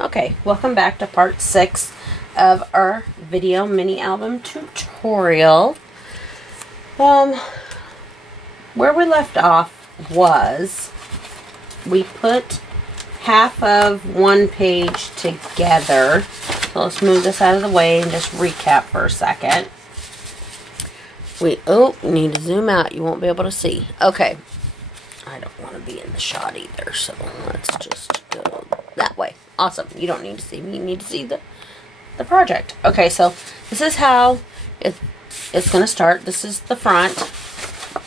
Okay, welcome back to part 6 of our video mini album tutorial. Where we left off was we put half of one page together. So let's move this out of the way and just recap for a second. We need to zoom out. You won't be able to see. Okay. I don't want to be in the shot either, so let's just go that way. Awesome. You don't need to see me. You need to see the project. Okay, so this is how it's going to start. This is the front.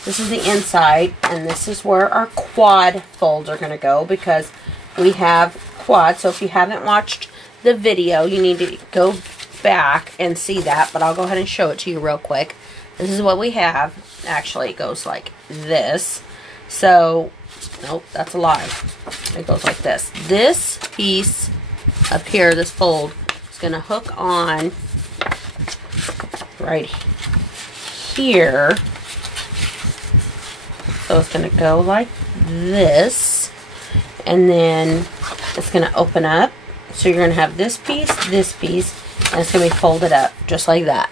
This is the inside. And this is where our quad folds are going to go because we have quad. So if you haven't watched the video, you need to go back and see that. But I'll go ahead and show it to you real quick. This is what we have. Actually, it goes like this. So, nope, that's a lie. It goes like this. This piece up here, this fold, is going to hook on right here. So it's going to go like this. And then it's going to open up. So you're going to have this piece, and it's going to be folded up just like that.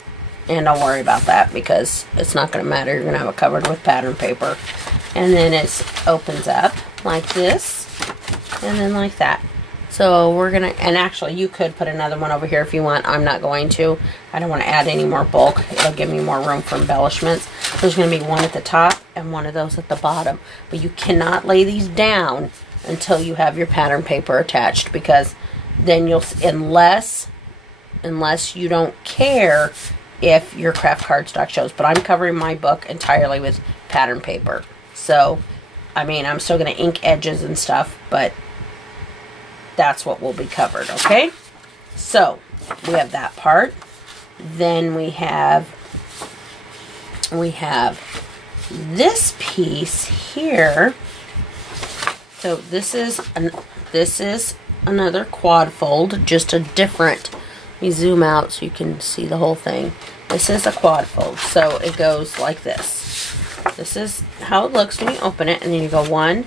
And don't worry about that because it's not going to matter. You're going to have it covered with pattern paper. And then it opens up like this. And then like that. So we're going to, and actually you could put another one over here if you want. I'm not going to. I don't want to add any more bulk. It'll give me more room for embellishments. There's going to be one at the top and one of those at the bottom. But you cannot lay these down until you have your pattern paper attached. Because then you'll, unless you don't care if your craft cardstock shows. But I'm covering my book entirely with pattern paper. So, I mean, I'm still going to ink edges and stuff, but that's what will be covered, okay? So, we have that part. Then we have this piece here. So, this is another quad fold, just a different. Let me zoom out so you can see the whole thing. This is a quad fold, so it goes like this. This is how it looks when you open it, and then you go 1,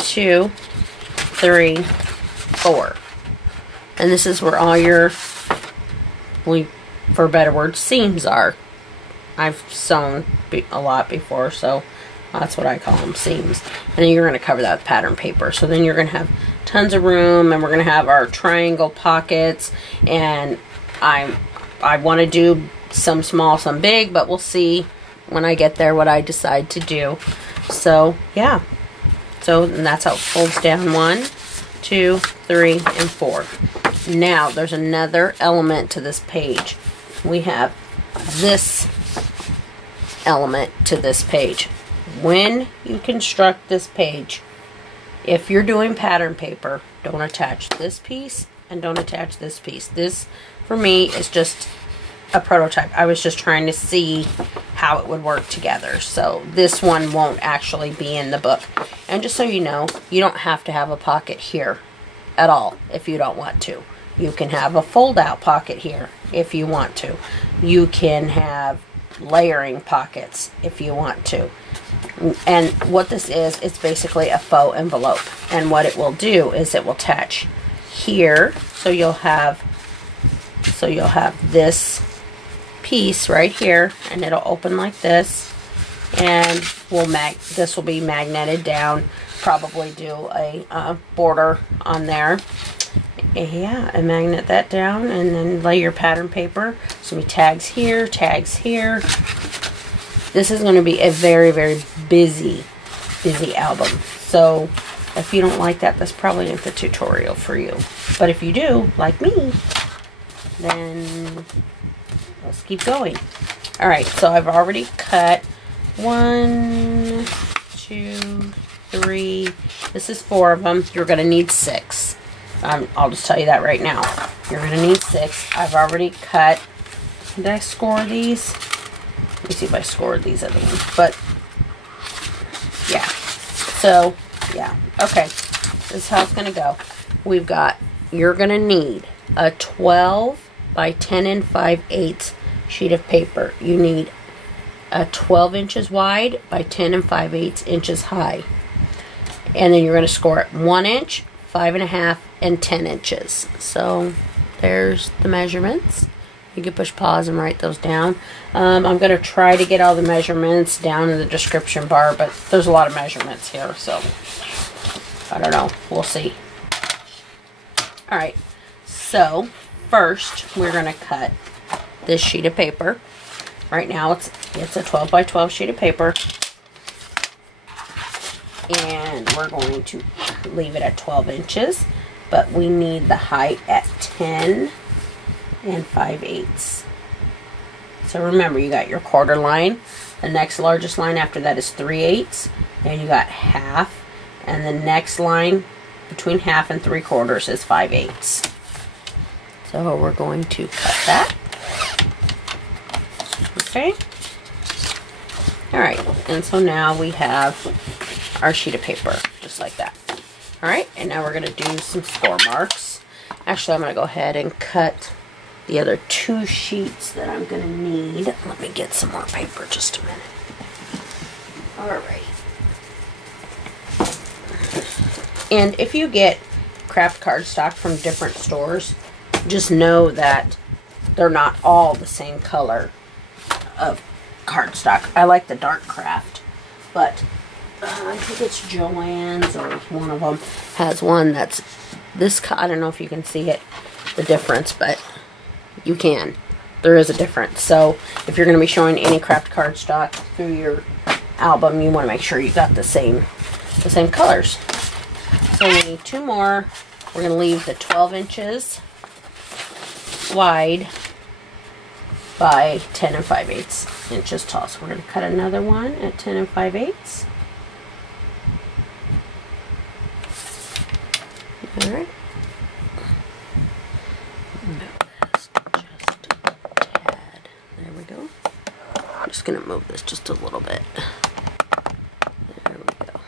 2, 3, 4. And this is where all your, for a better word, seams are. I've sewn a lot before, so that's what I call them, seams. And then you're going to cover that with pattern paper. So then you're going to have tons of room, and we're going to have our triangle pockets, and I want to do some small, some big, but we'll see when I get there what I decide to do. So, yeah. So, and that's how it folds down. 1, 2, 3, and 4. Now, there's another element to this page. We have this element to this page. When you construct this page, if you're doing pattern paper, don't attach this piece and don't attach this piece. This, for me, is just a prototype. I was just trying to see how it would work together. So this one won't actually be in the book. And just so you know, you don't have to have a pocket here at all if you don't want to. You can have a fold-out pocket here if you want to. You can have layering pockets if you want to. And what this is, it's basically a faux envelope. And what it will do is it will attach here. So you'll have this piece right here, and it'll open like this, and this will be magneted down. Probably do a border on there. Yeah, and magnet that down, and then lay your pattern paper. So we tags here, tags here. This is going to be a very, very busy album. So if you don't like that, that's probably not the tutorial for you. But if you do, like me, then let's keep going. Alright, so I've already cut 1, 2, 3. This is 4 of them. You're going to need 6. I'll just tell you that right now. You're going to need 6. I've already cut. Did I score these? Let me see if I scored these other ones. But, yeah. So, yeah. Okay. This is how it's going to go. We've got, you're going to need a 12 by 10 5/8 sheet of paper. You need a 12 inches wide by 10 5/8 inches high. And then you're going to score it 1 inch, 5.5, and 10 inches. So there's the measurements. You can push pause and write those down. I'm going to try to get all the measurements down in the description bar, but there's a lot of measurements here, so I don't know. We'll see. Alright, so first we're going to cut this sheet of paper. Right now it's a 12 by 12 sheet of paper. And we're going to leave it at 12 inches, but we need the height at 10 and 5/8. So remember, you got your quarter line, the next largest line after that is 3/8, and you got half, and the next line between half and 3/4 is 5/8. So we're going to cut that. Okay. Alright, and so now we have our sheet of paper, just like that. Alright, and now we're going to do some score marks. Actually, I'm going to go ahead and cut the other 2 sheets that I'm going to need. Let me get some more paper, just a minute. Alright. And if you get craft cardstock from different stores, just know that they're not all the same color of cardstock. I like the dark craft, but I think it's Joann's, or one of them has one that's this. I don't know if you can see it, the difference, but you can. There is a difference. So if you're going to be showing any craft cardstock through your album, you want to make sure you got the same colors. So we need 2 more. We're going to leave the 12 inches wide by 10 and 5/8 inches tall. So we're going to cut another one at 10 and 5/8. Alright. Just a tad. There we go. I'm just going to move this just a little bit. There we go.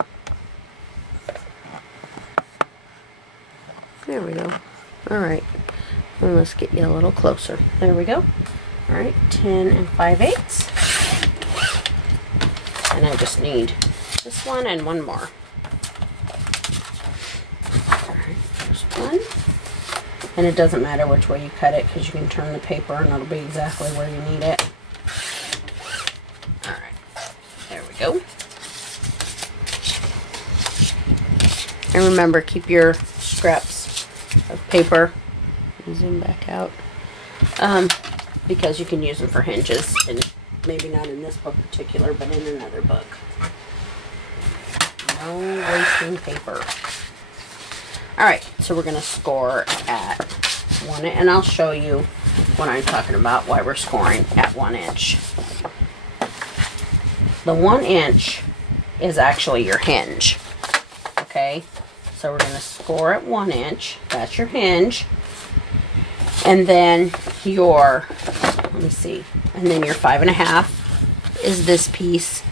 There we go. Alright. And let's get you a little closer. There we go. Alright, 10 and 5/8. And I just need this one and one more. Alright, there's one. And it doesn't matter which way you cut it, because you can turn the paper and it'll be exactly where you need it. Alright, there we go. And remember, keep your scraps of paper. Zoom back out. Because you can use them for hinges, and maybe not in this book particular, but in another book. No wasting paper. Alright, so we're going to score at 1 inch, and I'll show you what I'm talking about, why we're scoring at 1 inch. The 1 inch is actually your hinge. Okay, so we're going to score at 1 inch. That's your hinge. And then your, let me see, and then your 5.5 is this piece,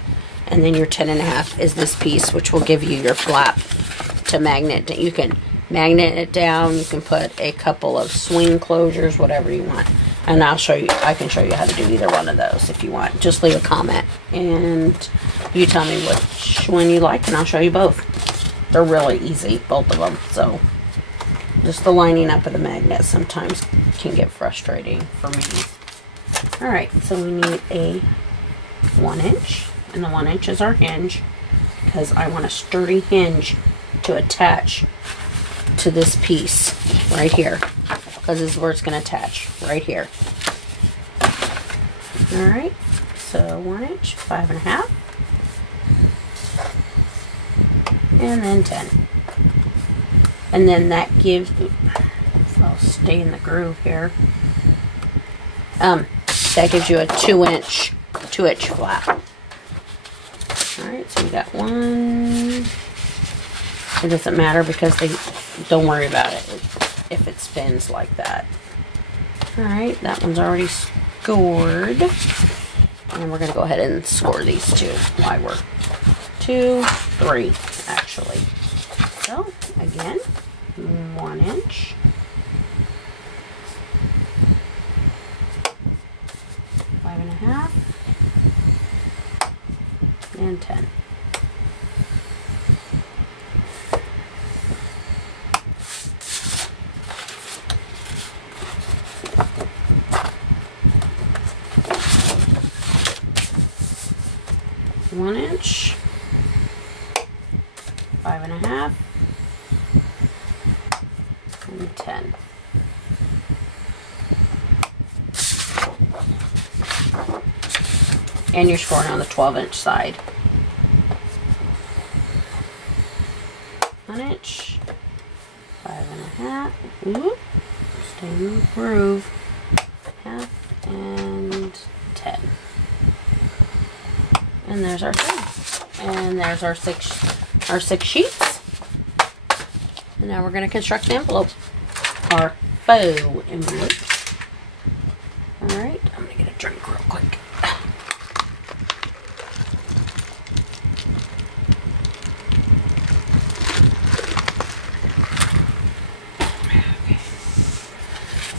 and then your 10.5 is this piece, which will give you your flap to magnet. You can magnet it down, you can put a couple of swing closures, whatever you want. And I'll show you, I can show you how to do either one of those if you want. Just leave a comment and you tell me which one you like, and I'll show you both. They're really easy, both of them, so. Just the lining up of the magnet sometimes can get frustrating for me. Alright, so we need a 1 inch, and the 1 inch is our hinge, because I want a sturdy hinge to attach to this piece right here, because this is where it's going to attach, right here. Alright, so 1 inch, 5.5, and then 10. And then that gives, I'll stay in the groove here. That gives you a 2 inch flap. Alright, so we got one. It doesn't matter because don't worry about it if it spins like that. Alright, that one's already scored. And we're going to go ahead and score these 2. Why we're 2, 3 actually. So, again, 1 inch, 5.5, and 10. 1 inch, 5.5, and 10. And you're scoring on the 12-inch side. 1 inch, 5.5. Ooh, stay in the groove. Half and 10. And there's our thing. And there's our six sheets. And now we're going to construct the envelope. Our faux envelope. Alright, I'm going to get a drink real quick.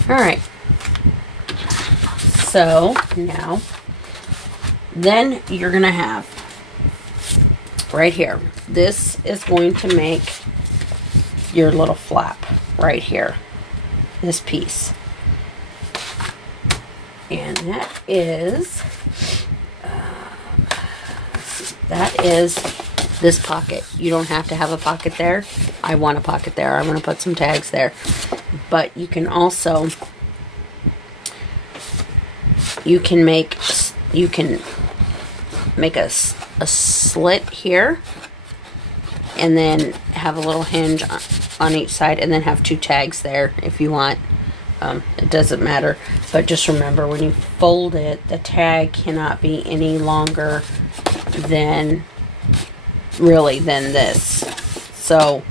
Alright. So, now, then you're going to have, right here, this is going to make your little flap right here, this piece. And that is this pocket. You don't have to have a pocket there. I want a pocket there. I'm going to put some tags there. But you can also, you can make a slit here and then have a little hinge on each side and then have 2 tags there if you want. It doesn't matter, but just remember when you fold it, the tag cannot be any longer than this. So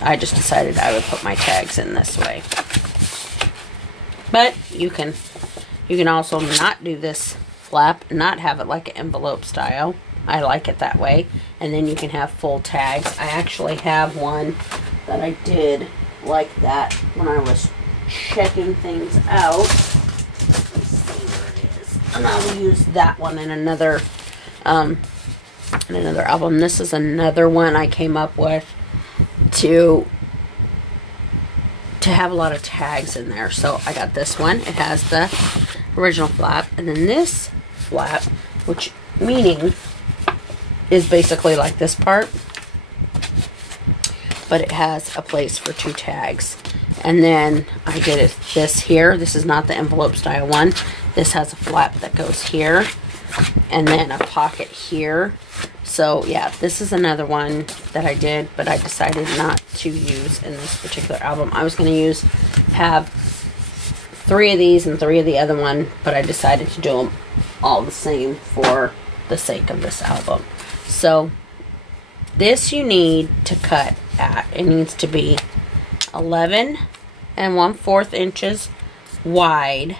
I just decided I would put my tags in this way. But you can also not do this flap, not have it like an envelope style. I like it that way. And then you can have full tags. I actually have one that I did like that when I was checking things out. Let's see where it is. And I will use that one in another album. This is another one I came up with to have a lot of tags in there. So I got this one. It has the original flap, and then this flap, which meaning is basically like this part, but it has a place for 2 tags. And then I did this here. This is not the envelope style one. This has a flap that goes here and then a pocket here. So yeah, this is another one that I did, but I decided not to use in this particular album. I was going to have 3 of these and 3 of the other one, but I decided to do them all the same for the sake of this album. So this you need to cut at. It needs to be 11 1/4 inches wide,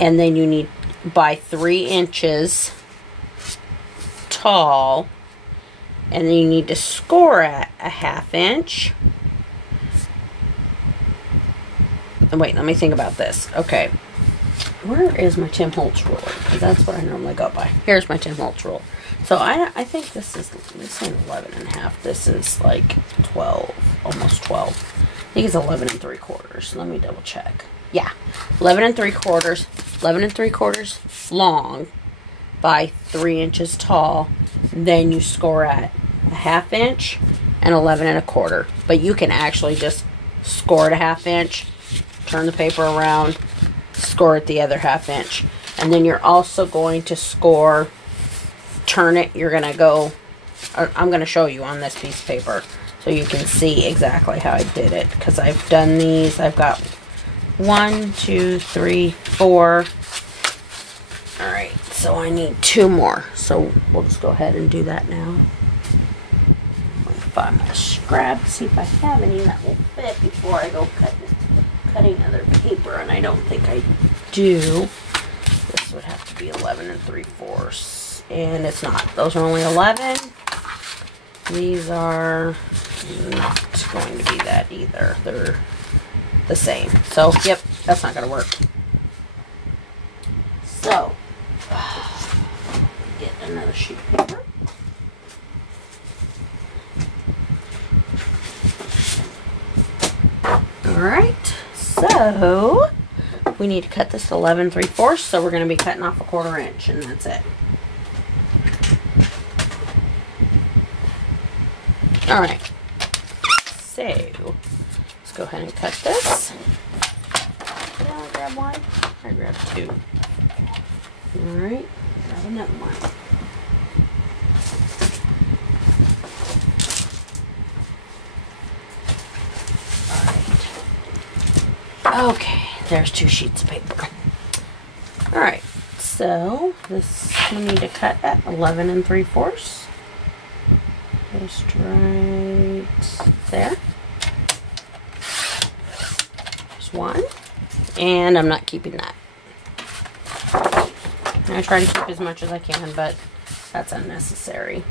and then you need by 3 inches tall, and then you need to score at a 1/2 inch. And wait, let me think about this. Okay, where is my Tim Holtz ruler? Because that's what I normally go by. Here's my Tim Holtz rule. So I think this ain't 11.5. This is like 12, almost 12. I think it's 11 3/4. Let me double check. Yeah, 11 3/4, 11 3/4 long by 3 inches tall. Then you score at a 1/2 inch and 11 1/4. But you can actually just score at a 1/2 inch, turn the paper around, score at the other 1/2 inch. And then you're also going to score, turn it, you're going to go, I'm going to show you on this piece of paper so you can see exactly how I did it. Because I've done these, I've got 1, 2, 3, 4. Alright, so I need 2 more. So we'll just go ahead and do that now. I'm going to scrap, see if I have any that will fit before I go cutting other paper, and I don't think I do. This would have to be 11 3/4, and it's not. Those are only 11. These are not going to be that either. They're the same. So, yep, that's not going to work. So, get another sheet of paper. Alright, so we need to cut this to 11 3/4, so we're going to be cutting off a 1/4 inch, and that's it. Alright, so let's go ahead and cut this. Did I grab one? I grabbed two. Alright, grab another one. Alright. Okay, there's 2 sheets of paper. Alright, so this we need to cut at 11 3/4. Just right there. There's one. And I'm not keeping that. I try to keep as much as I can, but that's unnecessary.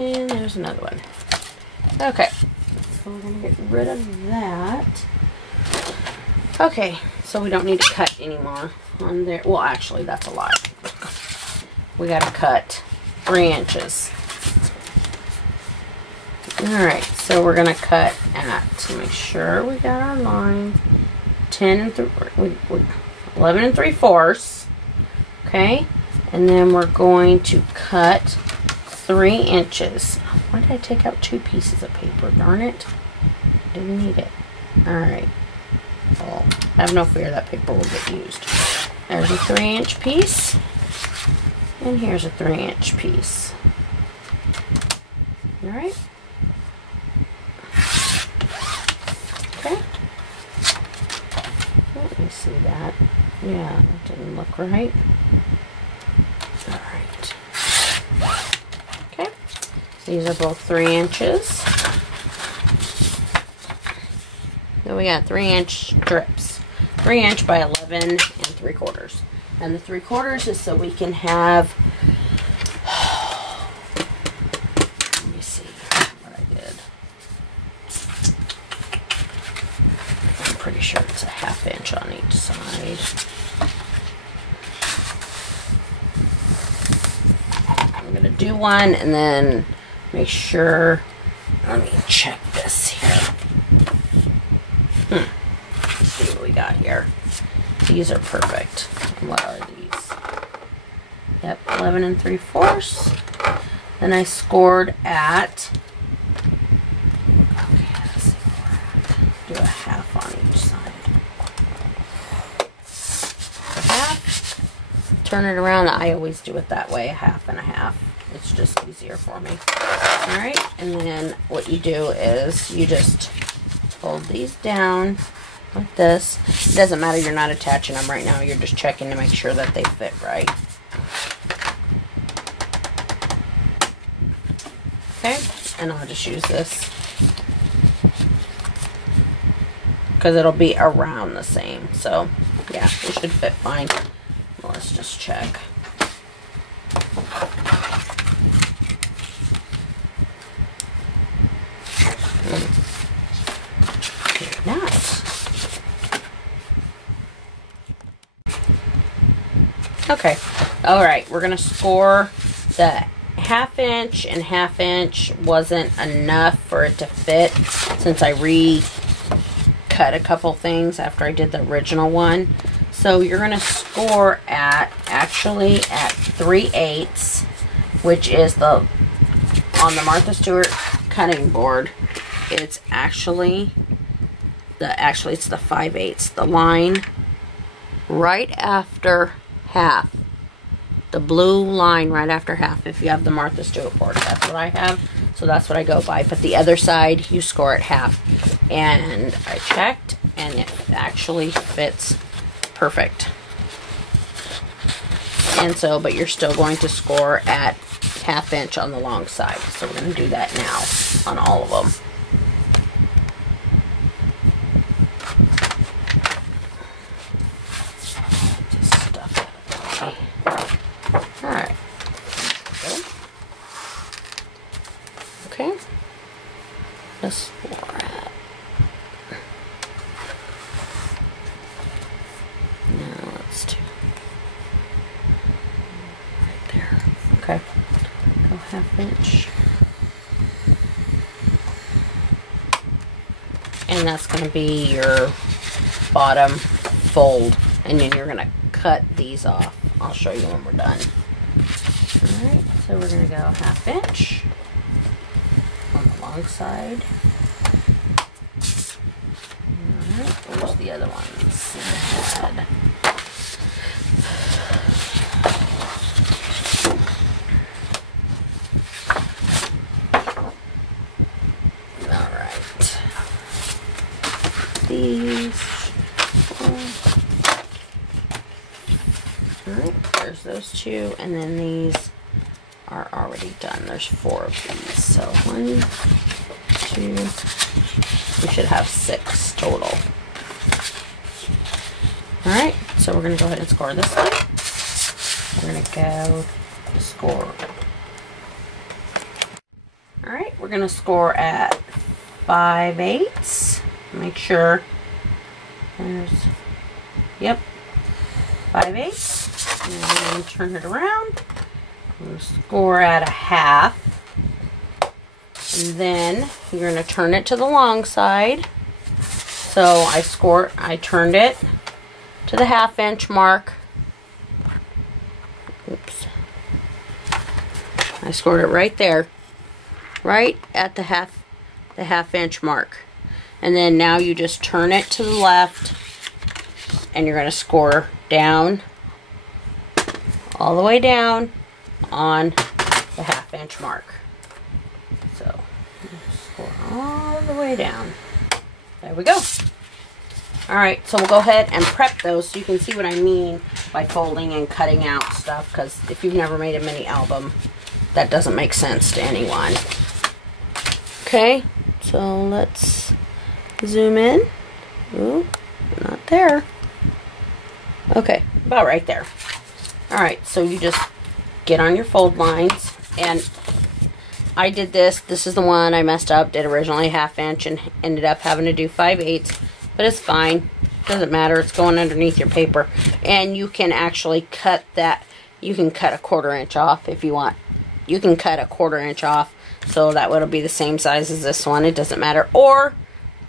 And there's another one. Okay, so we're going to get rid of that. Okay, so we don't need to cut anymore on there. Well, actually, that's a lot. We got to cut 3 inches. Alright, so we're going to cut at, to make sure we got our lines, 11 3/4. Okay, and then we're going to cut 3 inches. Why did I take out 2 pieces of paper? Darn it. Didn't need it. Alright. Well, have no fear that paper will get used. There's a 3-inch piece. And here's a 3-inch piece. Alright. Okay. Let me see that. Yeah, that didn't look right. Alright. Okay. These are both 3 inches. Then we got 3-inch strips. 3 inch by 11 3/4. And the 3/4 is so we can have, let me see what I did. I'm pretty sure it's a 1/2 inch on each side. I'm going to do one and then make sure, let me check this here. Let's see what we got here. These are perfect. What are these? Yep, 11 3/4. Then I scored at, okay, let's see where we're at. Do a 1/2 on each side. A 1/2. Turn it around. I always do it that way, a 1/2 and a 1/2. It's just easier for me. Alright, and then what you do is you just fold these down like this. It doesn't matter, you're not attaching them right now, you're just checking to make sure that they fit right. Okay, and I'll just use this because it'll be around the same. So yeah, it should fit fine. Well, let's just check. Nice. Okay, alright, we're going to score the 1/2 inch and 1/2 inch wasn't enough for it to fit since I cut a couple things after I did the original one. So you're going to score at, actually at 3/8, which is the, on the Martha Stewart cutting board, it's actually, it's the 5/8, the line right after 1/2. The blue line right after 1/2. If you have the Martha Stewart board, that's what I have. So that's what I go by. But the other side, you score at 1/2. And I checked, and it actually fits perfect. And so, but you're still going to score at 1/2 inch on the long side. So we're going to do that now on all of them. Alright. Okay. That's where we're at. Now let's do right there. Okay. Go 1/2 inch. And that's going to be your bottom fold. And then you're going to cut these off. I'll show you when we're done. Alright, so we're going to go 1/2 inch on the long side. Alright, where's the other ones in the head? Alright. These. Alright, there's those two, and then these are already done. There's 4 of these. So 1, 2, we should have 6 total. Alright, so we're going to go ahead and score this one. We're going to go score. Alright, we're going to score at 5/8. Make sure there's, yep, 5/8. And then turn it around. We'll score at 1/2. And then you're going to turn it to the long side. So I turned it to the 1/2 inch mark. Oops. I scored it right there. Right at the half inch mark. And then now you just turn it to the left and you're going to score down, all the way down on the 1/2 inch mark. So score all the way down. There we go. Alright, so we'll go ahead and prep those so you can see what I mean by folding and cutting out stuff, because if you've never made a mini album, that doesn't make sense to anyone. Okay, so let's zoom in. Ooh, not there. Okay, about right there. Alright, so you just get on your fold lines, and I did this. This is the one I messed up, did originally 1/2 inch and ended up having to do 5/8, but it's fine. Doesn't matter, it's going underneath your paper. And you can actually cut that, you can cut a 1/4 inch off if you want. You can cut a 1/4 inch off, so that would be the same size as this one. It doesn't matter. Or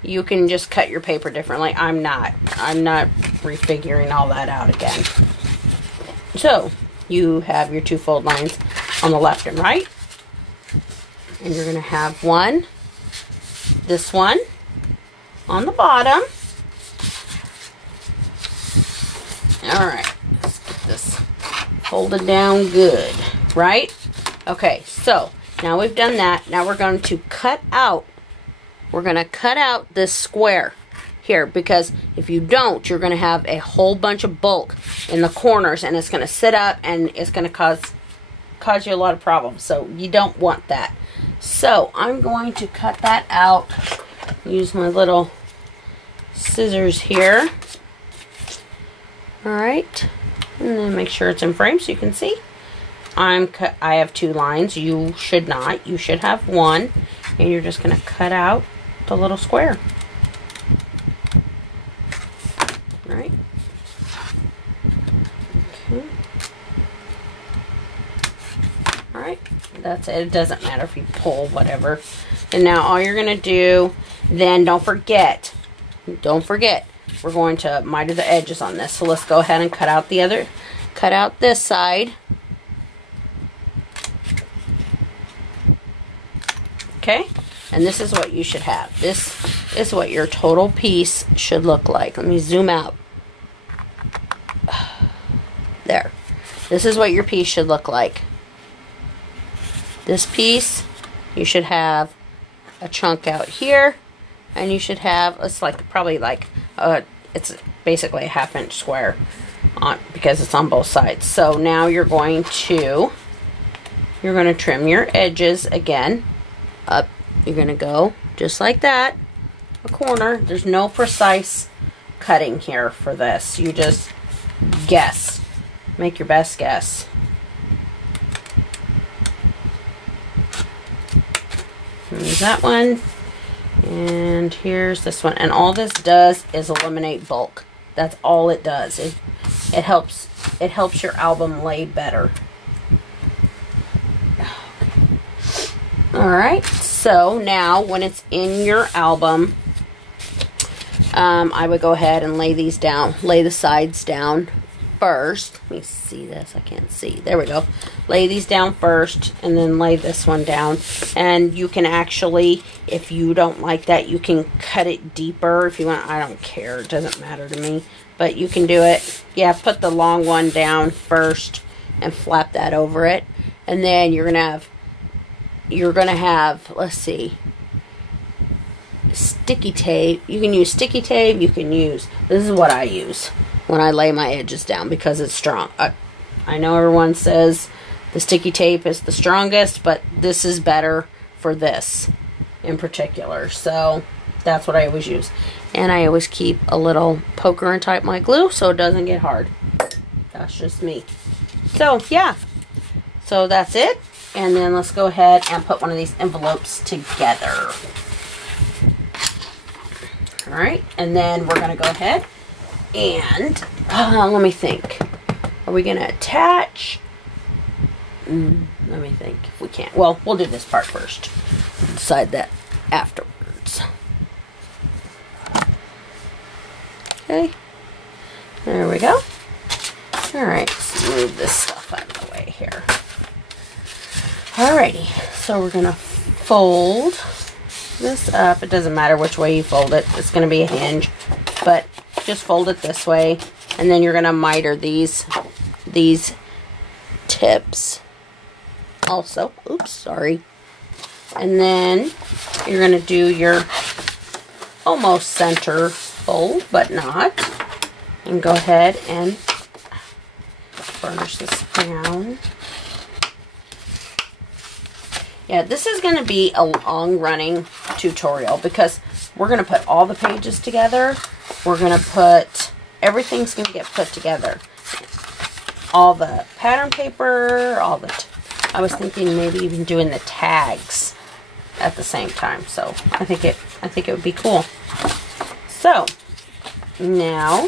you can just cut your paper differently. I'm not refiguring all that out again. So you have your 2 fold lines on the left and right, and you're going to have one, this one on the bottom. Alright, let's get this folded down good, right? Okay, so now we've done that. Now we're going to cut out, this square here, because if you don't, you're going to have a whole bunch of bulk in the corners, and it's going to sit up and it's going to cause you a lot of problems. So you don't want that. So I'm going to cut that out. Use my little scissors here. Alright, and then make sure it's in frame so you can see. I have 2 lines. You should not. You should have 1, and you're just going to cut out the little square. Right? Okay. Alright, that's it. It doesn't matter if you pull, whatever. And now all you're going to do, then don't forget, we're going to miter the edges on this. So let's go ahead and cut out this side. Okay, and this is what you should have. This is what your total piece should look like. Let me zoom out. There. This is what your piece should look like. This piece, you should have a chunk out here, and you should have, it's like probably like it's basically a 1/2 inch square on, because it's on both sides. So now you're going to trim your edges again up. You're going to go just like that, a corner. There's no precise cutting here for this. You just guess. Make your best guess. There's that one. And here's this one. And all this does is eliminate bulk. That's all it does. It helps your album lay better. Alright, so now when it's in your album, I would go ahead and lay these down, lay the sides down first. Let me see this. I can't see. There we go. Lay these down first and then lay this one down. And you can actually, if you don't like that, you can cut it deeper if you want. I don't care. It doesn't matter to me. But you can do it. Yeah, put the long one down first and flap that over it. And then you're going to have, let's see, sticky tape. You can use sticky tape. You can use, this is what I use when I lay my edges down because it's strong. I know everyone says the sticky tape is the strongest, but this is better for this in particular. So that's what I always use. And I always keep a little poker and type my glue so it doesn't get hard. That's just me. So yeah, so that's it. And then let's go ahead and put one of these envelopes together. All right, and then we're gonna go ahead and let me think. Are we gonna attach? Let me think if we can. Well, we'll do this part first. Decide that afterwards. Okay, there we go. All right, let's move this stuff out of the way here. Alrighty, so we're gonna fold this up. It doesn't matter which way you fold it. It's gonna be a hinge, but just fold it this way, and then you're gonna miter these tips also. Oops, sorry. And then you're gonna do your almost center fold, but not. And go ahead and burnish this down. Yeah, this is going to be a long-running tutorial because we're going to put all the pages together. We're going to put, everything's going to get put together. All the pattern paper, I was thinking maybe even doing the tags at the same time. So I think it would be cool. So now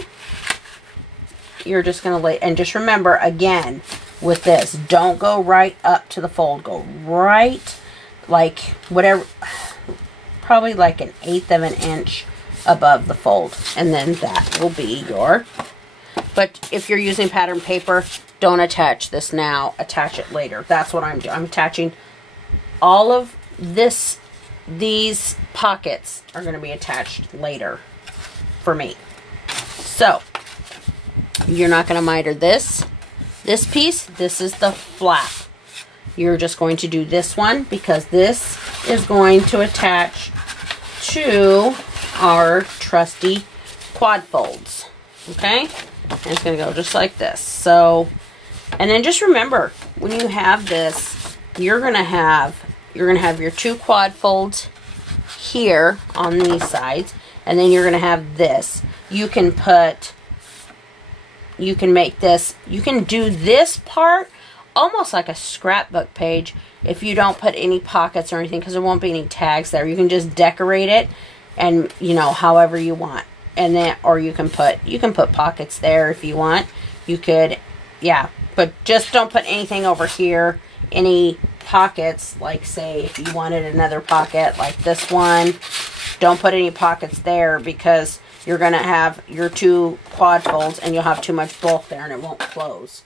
you're just going to lay, and just remember again, with this, don't go right up to the fold. Go right, like, whatever, probably like 1/8 of an inch above the fold. And then that will be your, but if you're using pattern paper, don't attach this now. Attach it later. That's what I'm doing. I'm attaching all of this. These pockets are going to be attached later for me. So, you're not going to miter this piece. This is the flap. You're just going to do this one because this is going to attach to our trusty quad folds. Okay? And it's going to go just like this. So, and then just remember, when you have this, you're going to have your 2 quad folds here on these sides, and then you're going to have this. You can make this, you can do this part almost like a scrapbook page if you don't put any pockets or anything, because there won't be any tags there. You can just decorate it and, you know, however you want. And then, or you can put pockets there if you want. You could, yeah, but just don't put anything over here, any pockets, like say if you wanted another pocket like this one, don't put any pockets there because you're going to have your 2 quad folds and you'll have too much bulk there and it won't close.